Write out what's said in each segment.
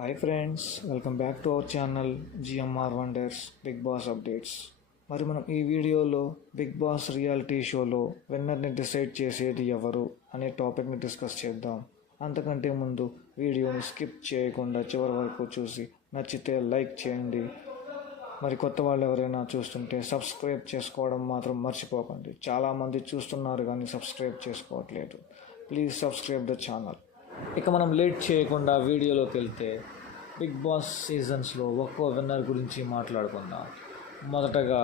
Hi friends, welcome back to our channel GMR Wonders Bigg Boss updates. మరి మనం ఈ వీడియోలో బిగ్ బాస్ రియాలిటీ షోలో విన్నర్ని డిసైడ్ చేసేది ఎవరు అనే టాపిక్ని డిస్కస్ చేద్దాం. అంతకంటే ముందు వీడియోని స్కిప్ చేయకుండా చివరి వరకు చూసి నచ్చితే లైక్ చేయండి. మరి కొత్త వాళ్ళు ఎవరైనా చూస్తుంటే సబ్స్క్రైబ్ చేసుకోవడం మాత్రం మర్చిపోకండి. చాలామంది చూస్తున్నారు కానీ సబ్స్క్రైబ్ చేసుకోవట్లేదు. Please subscribe the channel. ఇక మనం లేట్ చేయకుండా వీడియోలోకి వెళ్తే బిగ్ బాస్ సీజన్స్లో ఒక్కో విన్నర్ గురించి మాట్లాడుకుందాం. మొదటగా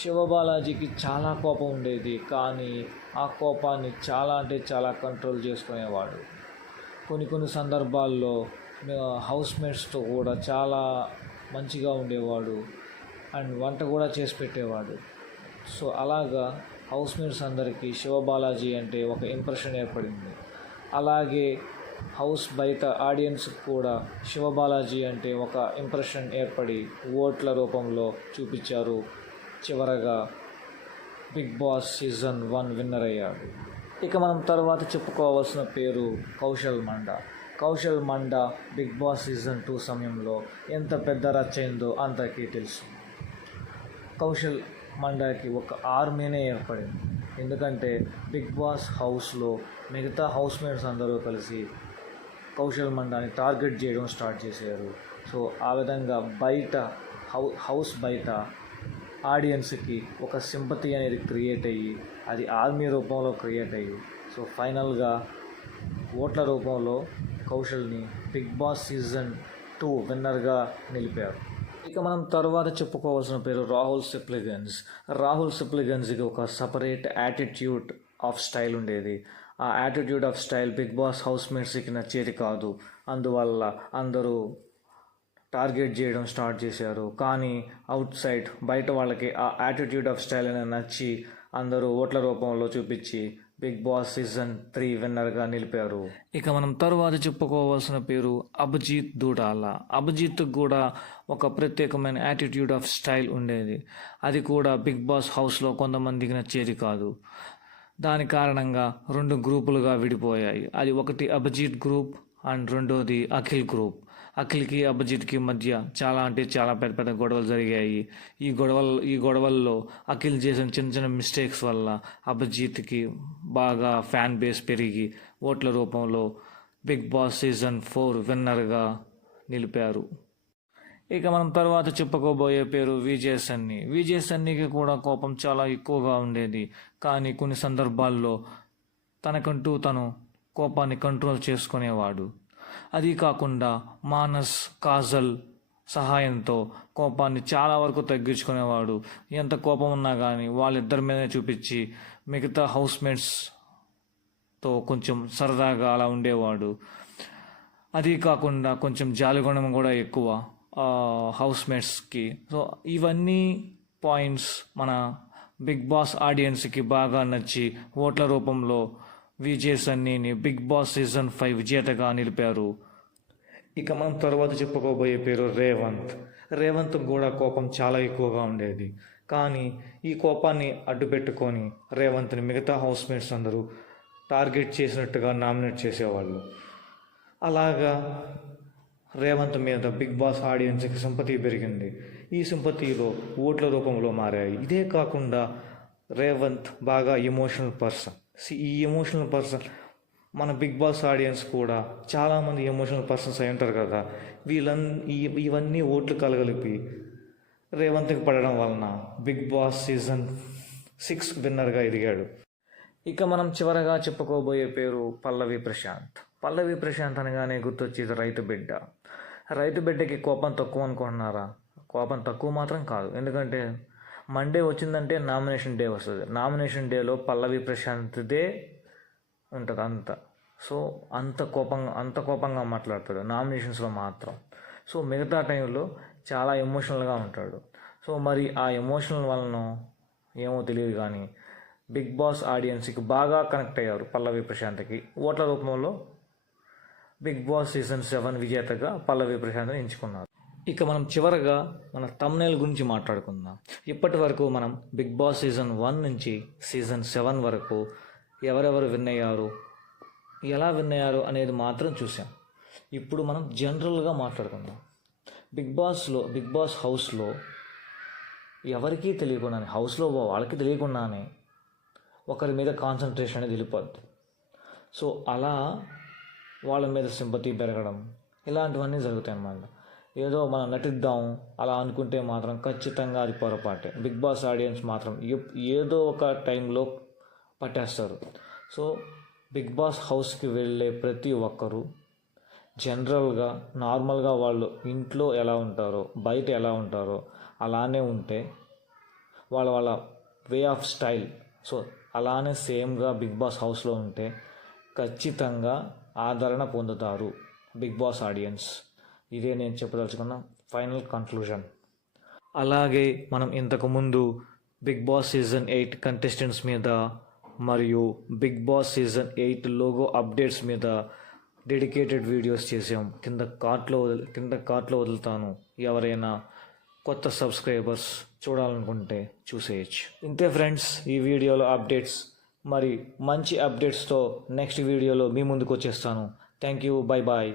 శివబాలాజీకి చాలా కోపం ఉండేది, కానీ ఆ కోపాన్ని చాలా కంట్రోల్ చేసుకునేవాడు. కొన్ని సందర్భాల్లో హౌస్మేట్స్తో కూడా చాలా మంచిగా ఉండేవాడు అండ్ వంట కూడా చేసి పెట్టేవాడు. సో అలాగా హౌస్మేట్స్ అందరికీ శివబాలాజీ అంటే ఒక ఇంప్రెషన్ ఏర్పడింది. అలాగే హౌస్ బయట ఆడియన్స్కి కూడా శివబాలాజీ అంటే ఒక ఇంప్రెషన్ ఏర్పడి ఓట్ల రూపంలో చూపించారు. చివరగా బిగ్ బాస్ సీజన్ 1 విన్నర్ అయ్యాడు. ఇక మనం తర్వాత చెప్పుకోవాల్సిన పేరు Kaushal Manda Bigg Boss season 2 సమయంలో ఎంత పెద్ద రచ్చ అయిందో అందరికీ తెలుసు. కౌశల్ మండాకి ఒక ఆర్మీనే ఏర్పడింది. ఎందుకంటే బిగ్ బాస్ హౌస్లో మిగతా హౌస్మేట్స్ అందరూ కలిసి కౌశల్ మండాని టార్గెట్ చేయడం స్టార్ట్ చేశారు. సో ఆ విధంగా హౌస్ బయట ఆడియన్స్కి ఒక సింపతి అనేది క్రియేట్ అయ్యి అది ఆర్మీ రూపంలో క్రియేట్ అయ్యి సో ఫైనల్గా ఓట్ల రూపంలో కౌశల్ని బిగ్ బాస్ సీజన్ 2 విన్నర్గా నిలిపారు. ఇక మనం తర్వాత చెప్పుకోవాల్సిన పేరు రాహుల్ సిప్లిగన్స్కి ఒక సపరేట్ యాటిట్యూడ్ ఆఫ్ స్టైల్ ఉండేది. ఆ attitude of style Bigg Boss హౌస్మేట్స్కి నచ్చేది కాదు. అందువల్ల అందరూ టార్గెట్ చేయడం స్టార్ట్ చేశారు. కానీ అవుట్ సైడ్ బయట వాళ్ళకి ఆ యాటిట్యూడ్ ఆఫ్ స్టైల్ అనేది నచ్చి అందరూ ఓట్ల రూపంలో చూపించి బిగ్ బాస్ సీజన్ 3 విన్నర్గా నిలిపారు. ఇక మనం తరువాత చెప్పుకోవాల్సిన పేరు అభిజిత్ దూడాల. అభిజిత్ కూడా ఒక ప్రత్యేకమైన యాటిట్యూడ్ ఆఫ్ స్టైల్ ఉండేది. అది కూడా బిగ్ బాస్ హౌస్లో కొంతమందికి నచ్చేది కాదు. దాని కారణంగా 2 గ్రూపులుగా విడిపోయాయి. అది ఒకటి అభిజిత్ గ్రూప్ అండ్ రెండోది అఖిల్ గ్రూప్. అఖిల్కి అభిజిత్కి మధ్య చాలా పెద్ద గొడవలు జరిగాయి. ఈ గొడవల్లో అఖిల్ చేసిన చిన్న మిస్టేక్స్ వల్ల అభిజిత్కి బాగా ఫ్యాన్ బేస్ పెరిగి ఓట్ల రూపంలో బిగ్ బాస్ సీజన్ 4 విన్నర్గా నిలిపారు. ఇక మనం తర్వాత చెప్పుకోబోయే పేరు విజయ్ సన్నీకి కూడా కోపం చాలా ఎక్కువగా ఉండేది. కానీ కొన్ని సందర్భాల్లో తనకంటూ తను కోపాన్ని కంట్రోల్ చేసుకునేవాడు. అది కాకుండా మానస్, కాజల్ సహాయంతో కోపాన్ని చాలా వరకు తగ్గించుకునేవాడు. ఎంత కోపం ఉన్నా కానీ వాళ్ళిద్దరి మీదనే చూపించి మిగతా హౌస్మేట్స్తో కొంచెం సరదాగా అలా ఉండేవాడు. అది కాకుండా కొంచెం జాలిగుణం కూడా ఎక్కువ హౌస్మేట్స్కి. సో ఇవన్నీ పాయింట్స్ మన బిగ్ బాస్ ఆడియన్స్కి బాగా నచ్చి ఓట్ల రూపంలో విజయ్ సన్నీని బిగ్ బాస్ సీజన్ 5 విజేతగా నిలిపారు. ఇక మనం తర్వాత చెప్పుకోబోయే పేరు రేవంత్ కూడా కోపం చాలా ఎక్కువగా ఉండేది. కానీ ఈ కోపాన్ని అడ్డుపెట్టుకొని రేవంత్ని మిగతా హౌస్మేట్స్ అందరూ టార్గెట్ చేసినట్టుగా నామినేట్ చేసేవాళ్ళు. అలాగా రేవంత్ మీద బిగ్ బాస్ ఆడియన్స్కి సింపతి పెరిగింది. ఈ సింపతిలో ఓట్ల రూపంలో మారాయి. ఇదే కాకుండా రేవంత్ బాగా ఎమోషనల్ పర్సన్. ఈ ఎమోషనల్ పర్సన్ మన బిగ్ బాస్ ఆడియన్స్ కూడా చాలామంది ఎమోషనల్ పర్సన్స్ అయి ఉంటారు కదా. ఇవన్నీ ఓట్లు కలగలిపి రేవంత్కి పడడం వలన బిగ్ బాస్ సీజన్ 6 విన్నర్గా ఎదిగాడు. ఇక మనం చివరగా చెప్పుకోబోయే పేరు పల్లవి ప్రశాంత్ అనగానే గుర్తొచ్చేది రైతు బిడ్డకి కోపం తక్కువ అనుకుంటున్నారా? కోపం తక్కువ మాత్రం కాదు. ఎందుకంటే మండే వచ్చిందంటే నామినేషన్ డే వస్తుంది. నామినేషన్ డేలో పల్లవి ప్రశాంత్దే ఉంటుంది సో అంత కోపంగా మాట్లాడతాడు నామినేషన్స్లో మాత్రం. సో మిగతా టైంలో చాలా ఎమోషనల్గా ఉంటాడు. సో మరి ఆ ఎమోషనల్ వలన ఏమో తెలియదు కానీ బిగ్ బాస్ ఆడియన్స్కి బాగా కనెక్ట్ అయ్యారు పల్లవి ప్రశాంత్కి. ఓట్ల రూపంలో బిగ్ బాస్ సీజన్ 7 విజేతగా పల్లవి ప్రశాంత్ని ఎంచుకున్నారు. ఇక మనం చివరగా మన థంబ్నెయిల్ గురించి మాట్లాడుకుందాం. ఇప్పటి వరకు మనం బిగ్ బాస్ సీజన్ 1 నుంచి సీజన్ 7 వరకు ఎవరెవరు విన్ అయ్యారు, ఎలా విన్ అయ్యారు అనేది మాత్రం చూసాం. ఇప్పుడు మనం జనరల్గా మాట్లాడుకుందాం. బిగ్ బాస్ హౌస్లో ఎవరికీ తెలియకుండానే, హౌస్లో వాళ్ళకి తెలియకుండానే ఒకరి మీద కాన్సన్ట్రేషన్ అనేది వెళ్ళిపోద్ది. సో అలా వాళ్ళ మీద సింపతి పెరగడం ఇలాంటివన్నీ జరుగుతాయి అన్నమాట. ఏదో మనం నటిద్దాం అలా అనుకుంటే మాత్రం ఖచ్చితంగా అది పొరపాటే. బిగ్ బాస్ ఆడియన్స్ మాత్రం ఏదో ఒక టైంలో పట్టేస్తారు. సో బిగ్ బాస్ హౌస్కి వెళ్ళే ప్రతి ఒక్కరూ జనరల్గా నార్మల్గా వాళ్ళు ఇంట్లో ఎలా ఉంటారో బయట ఎలా ఉంటారో అలానే ఉంటే వాళ్ళ వే ఆఫ్ స్టైల్ సో అలానే సేమ్గా బిగ్ బాస్ హౌస్లో ఉంటే ఖచ్చితంగా ఆదరణ పొందుతారు బిగ్ బాస్ ఆడియన్స్. ఇదే నేను చెప్పదలుచుకున్న ఫైనల్ కన్క్లూజన్. అలాగే మనం ఇంతకుముందు బిగ్ బాస్ సీజన్ 8 కంటెస్టెంట్స్ మీద మరియు Bigg Boss season 8 logo updates మీద డెడికేటెడ్ వీడియోస్ చేసాం. కింద కార్ట్లో వదులుతాను. ఎవరైనా కొత్త సబ్స్క్రైబర్స్ చూడాలనుకుంటే చూసేయచ్చు. ఇంతే ఫ్రెండ్స్, ఈ వీడియోలో అప్డేట్స్. మరి మంచి అప్డేట్స్తో నెక్స్ట్ వీడియోలో మీ ముందుకు వచ్చేస్తాను. Thank you, bye bye.